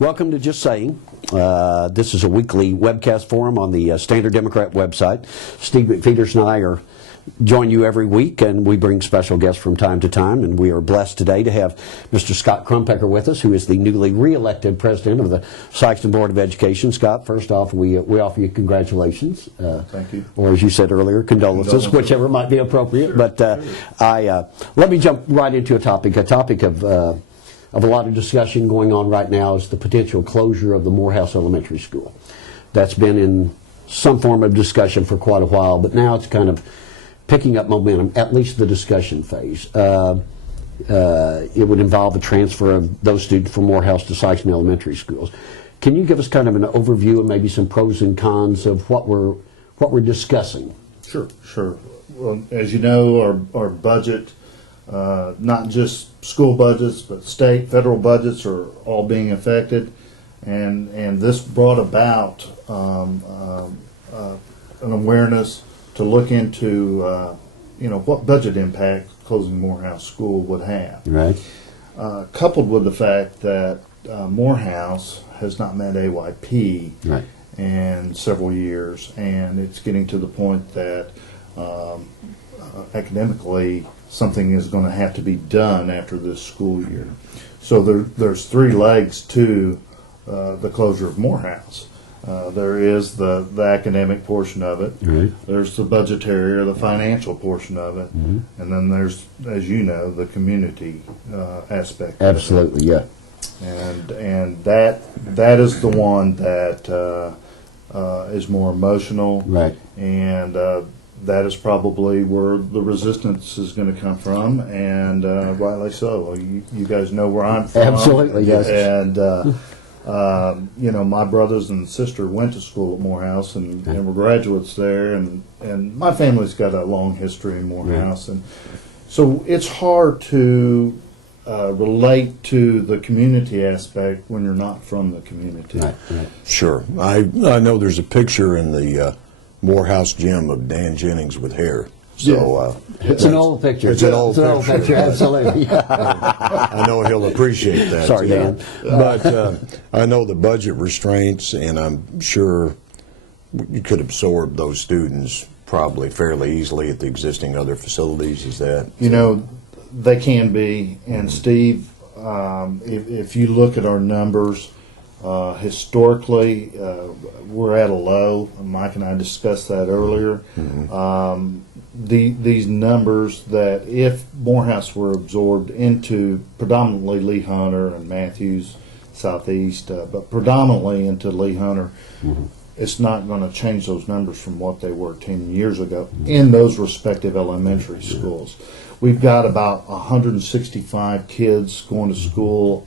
Welcome to Just Saying. This is a weekly webcast forum on the Standard Democrat website. Steve McPheeters and I join you every week, and we bring special guests from time to time, and we are blessed today to have Mr. Scott Crumpector with us, who is the newly re-elected president of the Sikeston Board of Education. Scott, first off, we offer you congratulations. Thank you. Or as you said earlier, condolences, whichever might be appropriate. Sure, but let me jump right into a topic of a lot of discussion going on right now is the potential closure of the Morehouse Elementary School. That's been in some form of discussion for quite a while, but now it's kind of picking up momentum, at least the discussion phase. It would involve a transfer of those students from Morehouse to Sikeston Elementary Schools. Can you give us kind of an overview and maybe some pros and cons of what we're discussing? Sure. Well, as you know, our budget, not just school budgets, but state, federal budgets are all being affected, and this brought about an awareness to look into, what budget impact closing Morehouse School would have. Right. Coupled with the fact that Morehouse has not met AYP Right. in several years, and it's getting to the point that academically something is going to have to be done after this school year. So there's three legs to the closure of Morehouse. There is the academic portion of it. Right. There's the budgetary or the financial portion of it. Mm-hmm. And then there's, as you know, the community aspect. Absolutely, of it. yeah. And that is the one that is more emotional. Right. And that is probably where the resistance is going to come from, and rightly so. You guys know where I'm from. Absolutely, yes. And my brothers and sister went to school at Morehouse and were graduates there, and my family's got a long history in Morehouse, and so it's hard to relate to the community aspect when you're not from the community. Right. Sure. I know there's a picture in the Morehouse gym of Dan Jennings with hair. So It's an old picture. It's an old picture. Absolutely. I know he'll appreciate that. Sorry, Dan. But I know the budget restraints, and I'm sure you could absorb those students probably fairly easily at the existing other facilities. Is that? They can be. And Steve, if you look at our numbers, historically, we're at a low. Mike and I discussed that earlier. Mm-hmm. These numbers that if Morehouse were absorbed into predominantly Lee Hunter and Matthews Southeast, but predominantly into Lee Hunter, it's not going to change those numbers from what they were 10 years ago in those respective elementary schools. We've got about 165 kids going to school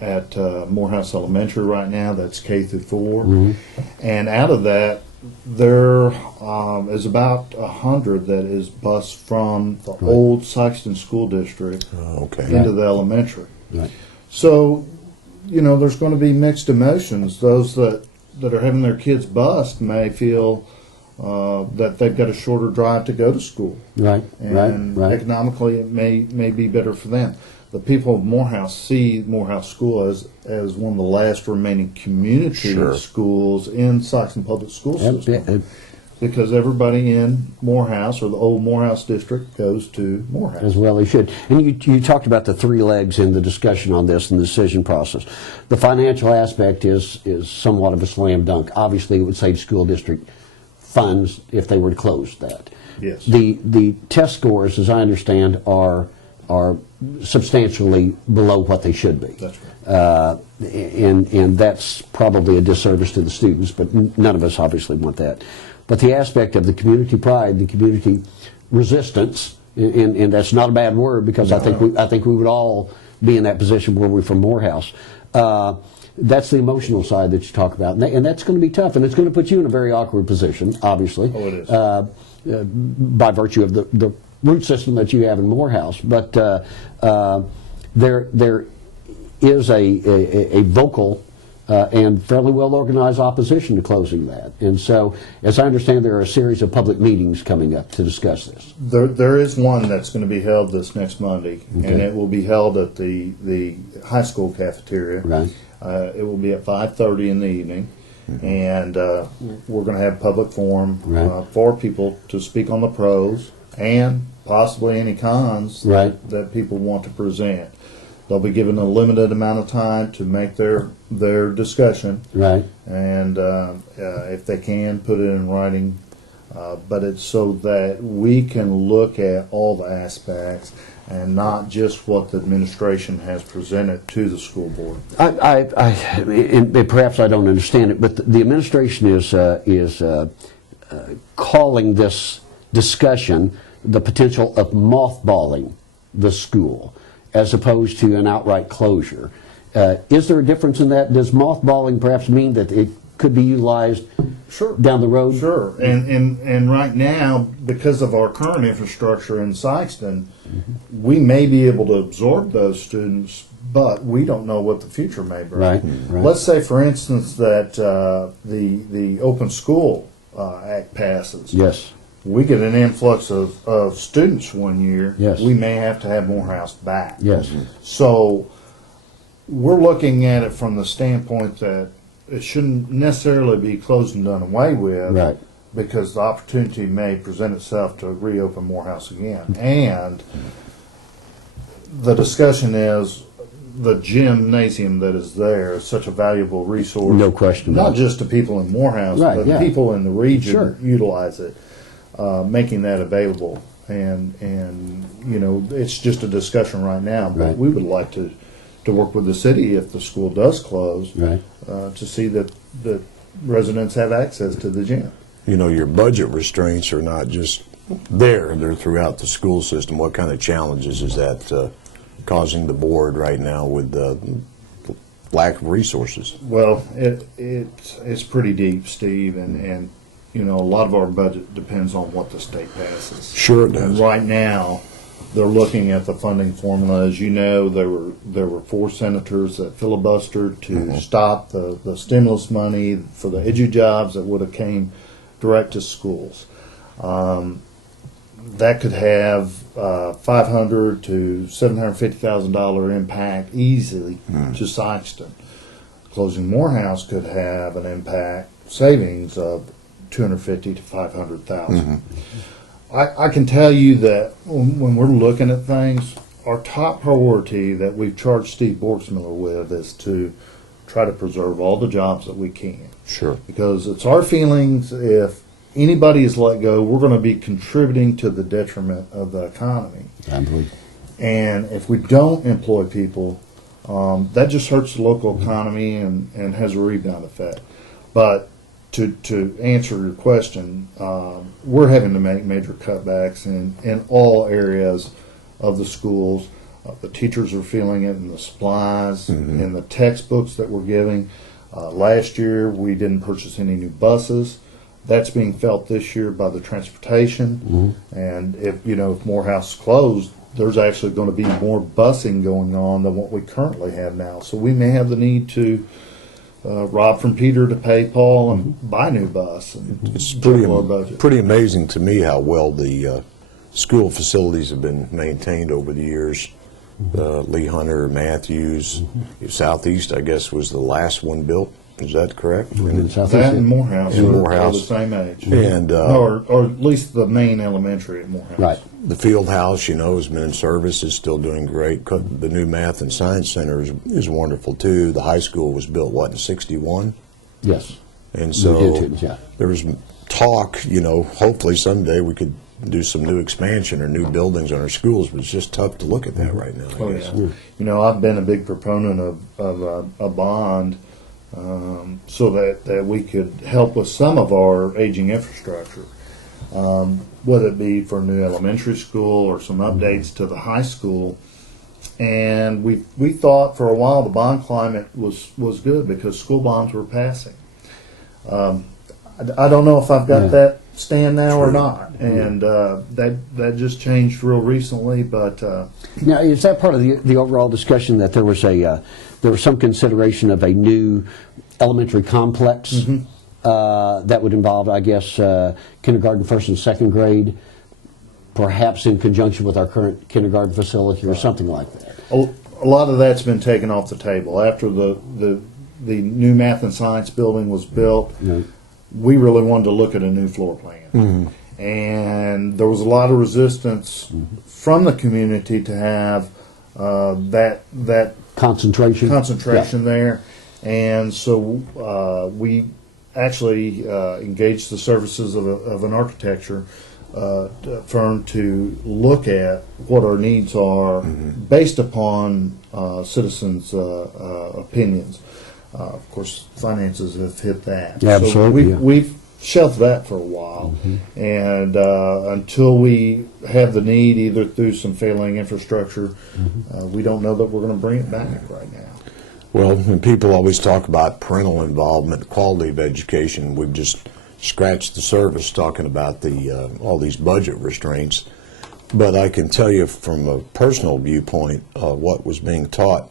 at Morehouse Elementary right now. That's K through 4, and out of that, there is about 100 that is bused from the old Sikeston School District into the elementary. Right. So, there's going to be mixed emotions. Those that are having their kids bused may feel that they've got a shorter drive to go to school. Right. And economically, it may be better for them. The people of Morehouse see Morehouse School as one of the last remaining community schools in Sikeston Public School System. Because everybody in Morehouse or the old Morehouse district goes to Morehouse. As well, he should. And you talked about the three legs in the discussion on this and the decision process. The financial aspect is somewhat of a slam dunk. Obviously, it would save school district funds if they were to close that. Yes. The test scores, as I understand, are substantially below what they should be. That's right. And that's probably a disservice to the students, but none of us obviously want that. But the aspect of the community pride, the community resistance, and that's not a bad word because I think we would all be in that position where we're from Morehouse. That's the emotional side that you talk about, and that's going to be tough, and it's going to put you in a very awkward position, obviously. Oh, it is. By virtue of the root system that you have in Morehouse, but there is a vocal and fairly well organized opposition to closing that. And so, as I understand, there are a series of public meetings coming up to discuss this. There is one that's going to be held this next Monday, and it will be held at the high school cafeteria. Right. It will be at 5:30 in the evening, and we're going to have public forum Right. for people to speak on the pros and possibly any cons Right. that people want to present. They'll be given a limited amount of time to make their discussion, Right. and if they can, put it in writing. But it's so that we can look at all the aspects and not just what the administration has presented to the school board. And perhaps I don't understand it, but the administration is calling this discussion the potential of mothballing the school as opposed to an outright closure. Is there a difference in that? Does mothballing perhaps mean that it could be utilized down the road? Sure, and right now, because of our current infrastructure in Sykeston, we may be able to absorb those students, but we don't know what the future may bring. Right, right. Let's say, for instance, that the Open School Act passes. Yes. We get an influx of students one year. Yes. We may have to have Morehouse back. Yes. So we're looking at it from the standpoint that it shouldn't necessarily be closed and done away with, Right. because the opportunity may present itself to reopen Morehouse again. And the discussion is the gymnasium that is there is such a valuable resource. No question about Not it. just to people in Morehouse, Right, but yeah. people in the region Sure. utilize it, making that available. And you know, it's just a discussion right now, but Right. we would like to work with the city if the school does close, Right. to see that residents have access to the gym. You know, your budget restraints are not just there, they're throughout the school system. What kind of challenges is that causing the board right now with the lack of resources? Well, it's pretty deep, Steve, and you know, a lot of our budget depends on what the state passes. Sure it And does. right now, they're looking at the funding formula. As you know, there were 4 senators that filibustered to stop the stimulus money for the edu-jobs that would have came direct to schools. That could have $500,000 to $750,000 impact easily to Sykeston. Closing Morehouse could have an impact savings of $250,000 to $500,000. I can tell you that when we're looking at things, our top priority that we've charged Steve Borksmiller with is to try to preserve all the jobs that we can. Sure. Because it's our feelings, if anybody is let go, we're going to be contributing to the detriment of the economy. I believe. And if we don't employ people, that just hurts the local economy and has a rebound effect. But to answer your question, we're having to make major cutbacks in all areas of the schools. The teachers are feeling it in the supplies, in the textbooks that we're giving. Last year, we didn't purchase any new buses. That's being felt this year by the transportation. And if Morehouse is closed, there's actually going to be more busing going on than what we currently have now. So we may have the need to rob from Peter to pay Paul and buy a new bus. And It's triple our budget. pretty amazing to me how well the school facilities have been maintained over the years. Lee Hunter, Matthews, Southeast, I guess, was the last one built. Is that correct? In Southeast, That and Morehouse And are Morehouse. the same age. And or at least the main elementary at Morehouse. Right. the field house, has been in service, is still doing great. The new math and science center is wonderful too. The high school was built, what, in '61? Yes. And We so did too, yeah. there was talk, hopefully someday we could do some new expansion or new buildings on our schools, but it's just tough to look at that right now. I Oh, guess. yeah. I've been a big proponent of a bond so that we could help with some of our aging infrastructure, whether it be for a new elementary school or some updates to the high school. And we thought for a while the bond climate was good because school bonds were passing. I don't know if I've got that stand now or not, and that just changed real recently. But Now, is that part of the overall discussion that there was some consideration of a new elementary complex that would involve, I guess, kindergarten, first and second grade, perhaps in conjunction with our current kindergarten facility or something like that? a lot of that's been taken off the table after the new math and science building was built. Yeah. We really wanted to look at a new floor plan, and there was a lot of resistance from the community to have that Concentration. there, and so we actually engaged the services of an architecture firm to look at what our needs are based upon citizens' opinions. Of course, finances have hit that. Absolutely, So yeah. we've shelved that for a while, and until we have the need, either through some failing infrastructure, we don't know that we're going to bring it back right now. Well, when people always talk about parental involvement, quality of education, we've just scratched the surface talking about the all these budget restraints. But I can tell you from a personal viewpoint, what was being taught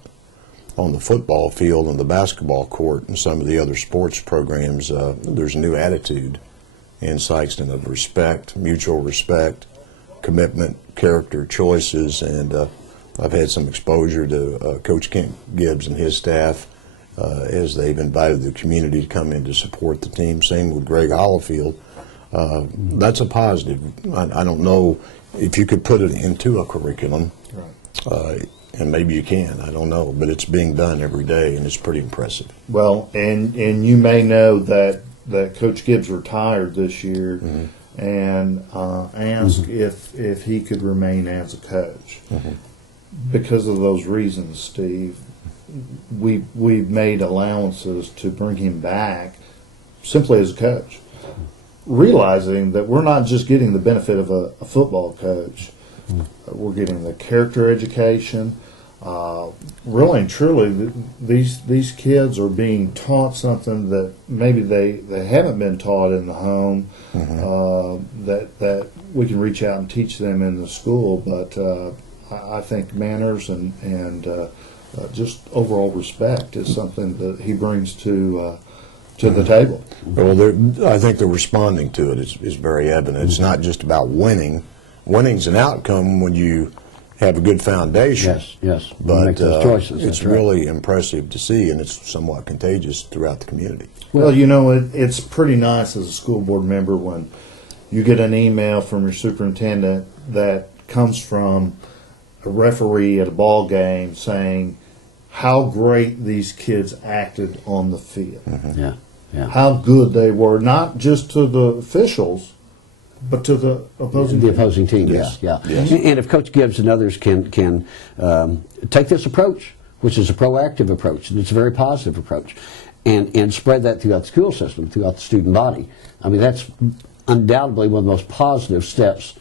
on the football field and the basketball court and some of the other sports programs, there's a new attitude in Sikeston of respect, mutual respect, commitment, character, choices, and I've had some exposure to Coach Kent Gibbs and his staff as they've invited the community to come in to support the team. Same with Greg Hollifield. That's a positive. I don't know if you could put it into a curriculum. Right. And maybe you can, I don't know, but it's being done every day, and it's pretty impressive. Well, and you may know that Coach Gibbs retired this year, and asked if he could remain as a coach. Because of those reasons, Steve, we've made allowances to bring him back simply as a coach, realizing that we're not just getting the benefit of a football coach. We're getting the character education. Really and truly, these kids are being taught something that maybe they haven't been taught in the home, that we can reach out and teach them in the school. But I think manners and just overall respect is something that he brings to the table. Well, I think the responding to it is very evident. It's not just about winning. Winning's an outcome when you have a good foundation. Yes. But Make those choices. it's That's right. really impressive to see, and it's somewhat contagious throughout the community. Well, it's pretty nice as a school board member when you get an email from your superintendent that comes from a referee at a ball game saying how great these kids acted on the field, Yeah. how good they were, not just to the officials, but to the opposing The team. opposing team, Yes. yeah. Yes. And if Coach Gibbs and others can take this approach, which is a proactive approach, and it's a very positive approach, and spread that throughout the school system, throughout the student body, I mean, that's undoubtedly one of the most positive steps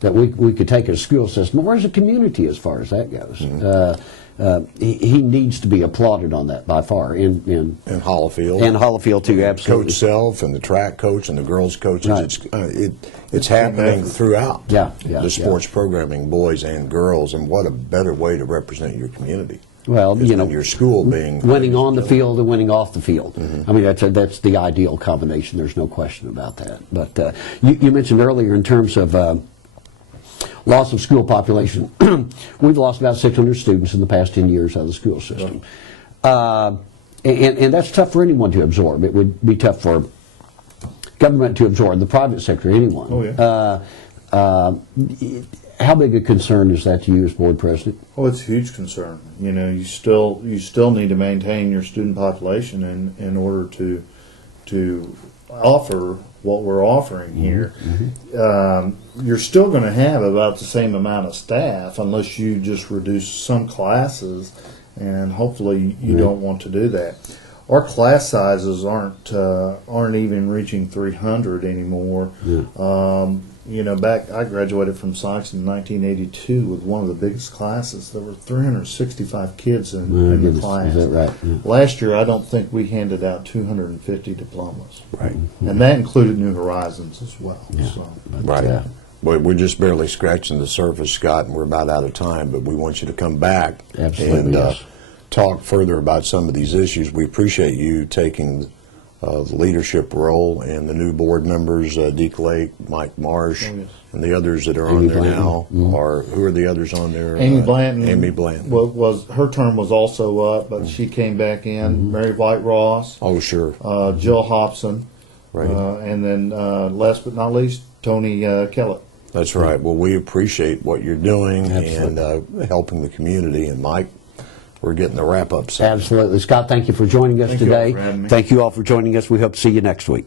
that we could take as a school system, or as a community as far as that goes. He needs to be applauded on that by far. And Hollifield. And Hollifield, too, absolutely. Coach Self and the track coach and the girls coaches. Right. It's happening effort. throughout Yeah, the sports programming, boys and girls, and what a better way to represent your community. Well, is than your school being winning on the field and winning off the field. I mean, that's the ideal combination. There's no question about that. But you mentioned earlier in terms of loss of school population, we've lost about 600 students in the past 10 years out of the school system. And that's tough for anyone to absorb. It would be tough for government to absorb, the private sector, anyone. Oh, yeah. How big a concern is that to you as board president? Oh, it's a huge concern. You still need to maintain your student population in order to offer what we're offering here. You're still going to have about the same amount of staff unless you just reduce some classes, and hopefully you don't want to do that. Our class sizes aren't even reaching 300 anymore. I graduated from Sikeston in 1982 with one of the biggest classes. There were 365 kids in the goodness, class. is that right? Yeah. Last year, I don't think we handed out 250 diplomas. Right. And that included New Horizons as well. So. Right. Yeah. But we're just barely scratching the surface, Scott, and we're about out of time. But we want you to come back Absolutely, and yes. talk further about some of these issues. We appreciate you taking the leadership role, and the new board members, Deke Lake, Mike Marsh, Oh, yes. and the others that are on Amy there Blanton. now are, who are the others on there? Amy Blanton. Amy Blanton. Was her term was also up, but she came back in. Mary White Ross, Oh, sure. Jill Hobson, Right. and then last but not least, Tony Kellett. That's right. Well, we appreciate what you're doing Absolutely. and helping the community. And Mike, we're getting the wrap up. Absolutely. Scott, thank you for joining us Thank you all today. for having me. Thank you all for joining us. We hope to see you next week.